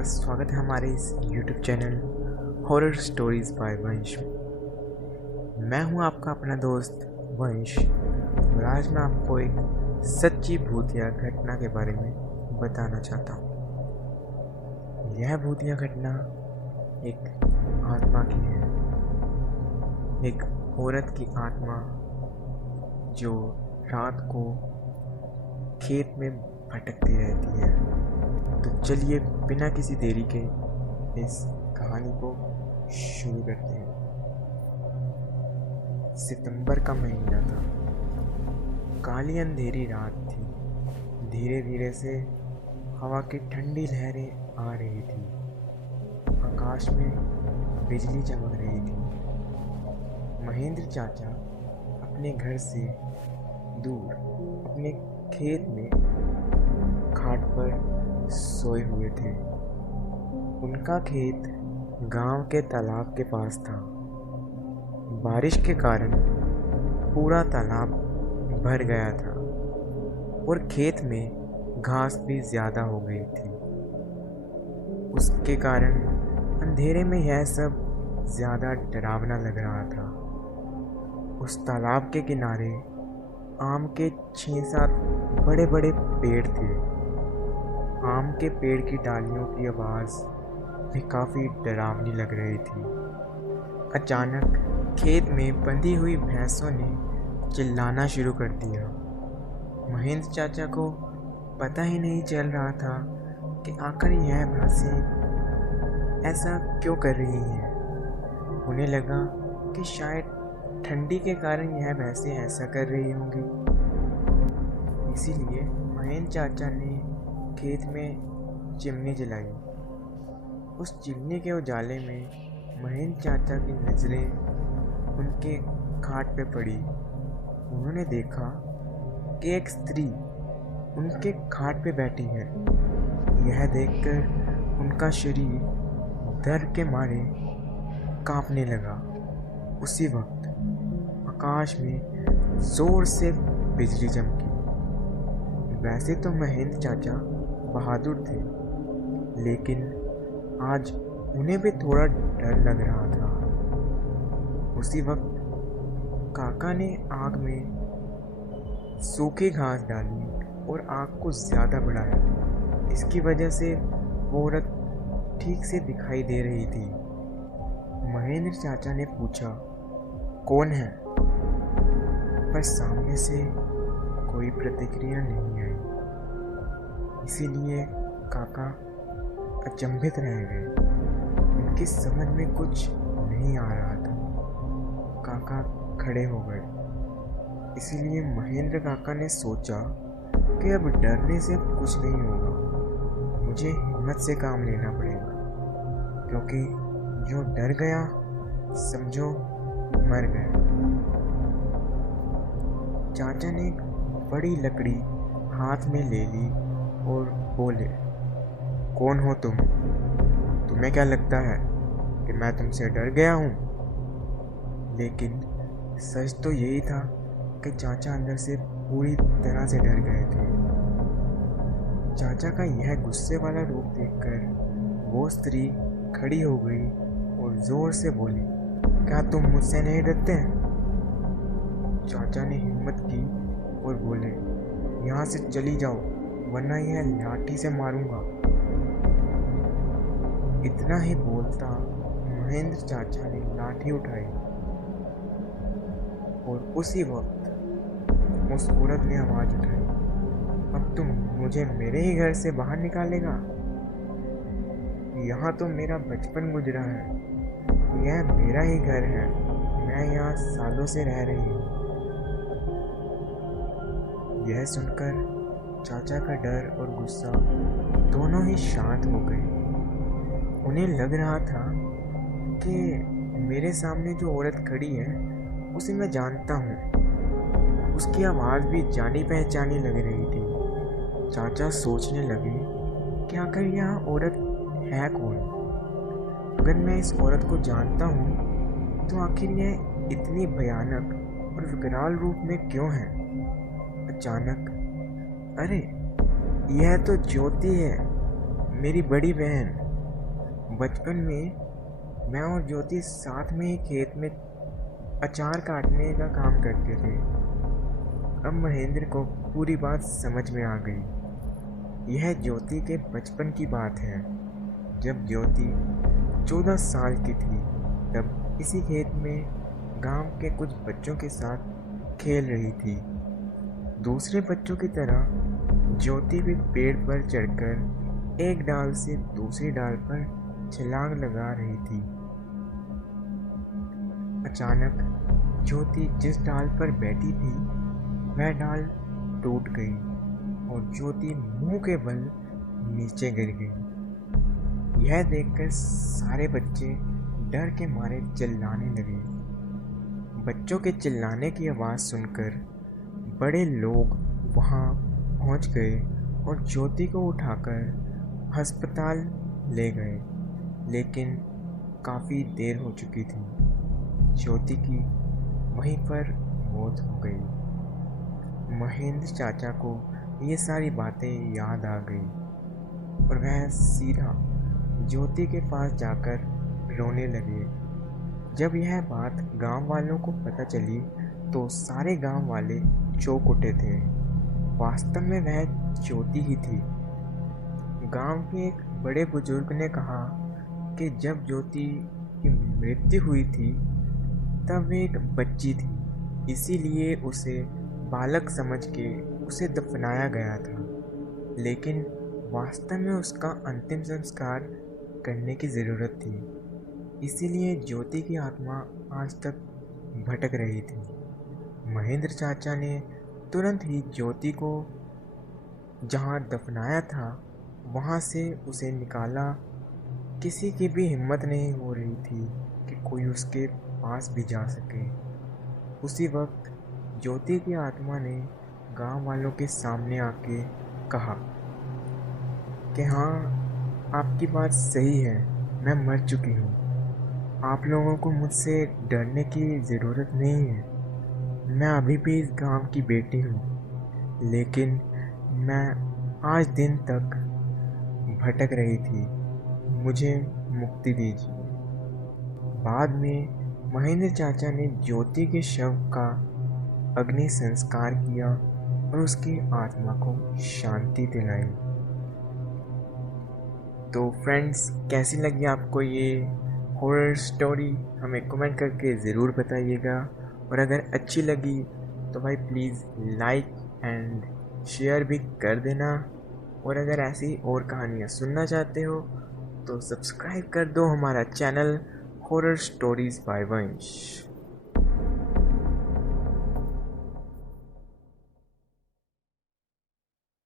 आपका स्वागत है हमारे इस YouTube channel horror stories bye वंश में। मैं हूं आपका अपना दोस्त वंश और आज मैं आपको एक सच्ची भूतिया घटना के बारे में बताना चाहता हूं। यह भूतिया घटना एक आत्मा की है, एक औरत की आत्मा जो रात को खेत में भटकती रहती है। तो चलिए बिना किसी देरी के इस कहानी को शुरू करते हैं। सितंबर का महीना था, काली अंधेरी रात थी। धीरे धीरे से हवा की ठंडी लहरें आ रही थी, आकाश में बिजली चमक रही थी। महेंद्र चाचा अपने घर से दूर अपने खेत में खाट पर सोए हुए थे। उनका खेत गांव के तालाब के पास था। बारिश के कारण पूरा तालाब भर गया था और खेत में घास भी ज़्यादा हो गई थी। उसके कारण अंधेरे में यह सब ज़्यादा डरावना लग रहा था। उस तालाब के किनारे आम के 6-7 बड़े बड़े पेड़ थे। आम के पेड़ की डालियों की आवाज़ भी काफ़ी डरावनी लग रही थी। अचानक खेत में बंधी हुई भैंसों ने चिल्लाना शुरू कर दिया। महेंद्र चाचा को पता ही नहीं चल रहा था कि आखिर यह भैंसें ऐसा क्यों कर रही हैं। उन्हें लगा कि शायद ठंडी के कारण यह भैंसें ऐसा कर रही होंगी। इसीलिए महेंद्र चाचा ने खेत में चिमनी जलाई। उस चिमनी के उजाले में महेंद्र चाचा की नज़रें उनके खाट पे पड़ी। उन्होंने देखा कि एक स्त्री उनके खाट पे बैठी है। यह देखकर उनका शरीर डर के मारे कांपने लगा। उसी वक्त आकाश में जोर से बिजली चमकी। वैसे तो महेंद्र चाचा बहादुर थे, लेकिन आज उन्हें भी थोड़ा डर लग रहा था। उसी वक्त काका ने आग में सूखी घास डाली और आग को ज़्यादा बढ़ाया। इसकी वजह से वो औरत ठीक से दिखाई दे रही थी। महेंद्र चाचा ने पूछा, कौन है? पर सामने से कोई प्रतिक्रिया नहीं आई। इसीलिए काका अचंभित रह गए। उनकी समझ में कुछ नहीं आ रहा था। काका खड़े हो गए। इसीलिए महेंद्र काका ने सोचा कि अब डरने से कुछ नहीं होगा, मुझे हिम्मत से काम लेना पड़ेगा, क्योंकि जो डर गया समझो मर गया। चाचा ने एक बड़ी लकड़ी हाथ में ले ली और बोले, कौन हो तुम? तुम्हें क्या लगता है कि मैं तुमसे डर गया हूँ? लेकिन सच तो यही था कि चाचा अंदर से पूरी तरह से डर गए थे। चाचा का यह गुस्से वाला रूप देखकर वो स्त्री खड़ी हो गई और जोर से बोली, क्या तुम मुझसे नहीं डरते? चाचा ने हिम्मत की और बोले, यहाँ से चली जाओ वरना यह लाठी से मारूंगा। इतना ही बोलता महेंद्र चाचा ने लाठी उठाई और उसी वक्त उस औरत ने आवाज उठाई, अब तुम मुझे मेरे ही घर से बाहर निकालेगा? यहाँ तो मेरा बचपन गुजरा है, यह मेरा ही घर है, मैं यहाँ सालों से रह रही हूँ। यह सुनकर चाचा का डर और गुस्सा दोनों ही शांत हो गए। उन्हें लग रहा था कि मेरे सामने जो औरत खड़ी है उसे मैं जानता हूँ। उसकी आवाज़ भी जानी पहचानी लग रही थी। चाचा सोचने लगे कि आखिर यह औरत है कौन? अगर मैं इस औरत को जानता हूँ तो आखिर यह इतनी भयानक और विकराल रूप में क्यों है? अचानक, अरे यह तो ज्योति है, मेरी बड़ी बहन। बचपन में मैं और ज्योति साथ में ही खेत में अचार काटने का काम करते थे। अब महेंद्र को पूरी बात समझ में आ गई। यह ज्योति के बचपन की बात है। जब ज्योति 14 साल की थी, तब इसी खेत में गांव के कुछ बच्चों के साथ खेल रही थी। दूसरे बच्चों की तरह ज्योति भी पेड़ पर चढ़कर एक डाल से दूसरी डाल पर छलांग लगा रही थी। अचानक ज्योति जिस डाल पर बैठी थी वह डाल टूट गई और ज्योति मुंह के बल नीचे गिर गई। यह देखकर सारे बच्चे डर के मारे चिल्लाने लगे। बच्चों के चिल्लाने की आवाज़ सुनकर बड़े लोग वहां पहुंच गए और ज्योति को उठाकर अस्पताल ले गए, लेकिन काफ़ी देर हो चुकी थी। ज्योति की वहीं पर मौत हो गई। महेंद्र चाचा को ये सारी बातें याद आ गई और वह सीधा ज्योति के पास जाकर रोने लगे। जब यह बात गांव वालों को पता चली तो सारे गांव वाले चौंक उठे थे। वास्तव में वह ज्योति ही थी। गांव के एक बड़े बुजुर्ग ने कहा कि जब ज्योति की मृत्यु हुई थी तब वे एक बच्ची थी, इसीलिए उसे बालक समझ के उसे दफनाया गया था, लेकिन वास्तव में उसका अंतिम संस्कार करने की ज़रूरत थी। इसीलिए ज्योति की आत्मा आज तक भटक रही थी। महेंद्र चाचा ने तुरंत ही ज्योति को जहाँ दफनाया था वहाँ से उसे निकाला। किसी की भी हिम्मत नहीं हो रही थी कि कोई उसके पास भी जा सके। उसी वक्त ज्योति की आत्मा ने गांव वालों के सामने आके कहा कि हाँ, आपकी बात सही है, मैं मर चुकी हूँ। आप लोगों को मुझसे डरने की ज़रूरत नहीं है। मैं अभी भी इस गांव की बेटी हूँ, लेकिन मैं आज दिन तक भटक रही थी। मुझे मुक्ति दीजिए। बाद में महेंद्र चाचा ने ज्योति के शव का अग्नि संस्कार किया और उसकी आत्मा को शांति दिलाई। तो फ्रेंड्स, कैसी लगी आपको ये हॉरर स्टोरी? हमें कमेंट करके ज़रूर बताइएगा। और अगर अच्छी लगी तो भाई प्लीज़ लाइक एंड शेयर भी कर देना। और अगर ऐसी और कहानियाँ सुनना चाहते हो तो सब्सक्राइब कर दो हमारा चैनल हॉरर स्टोरीज़ बाय वंश।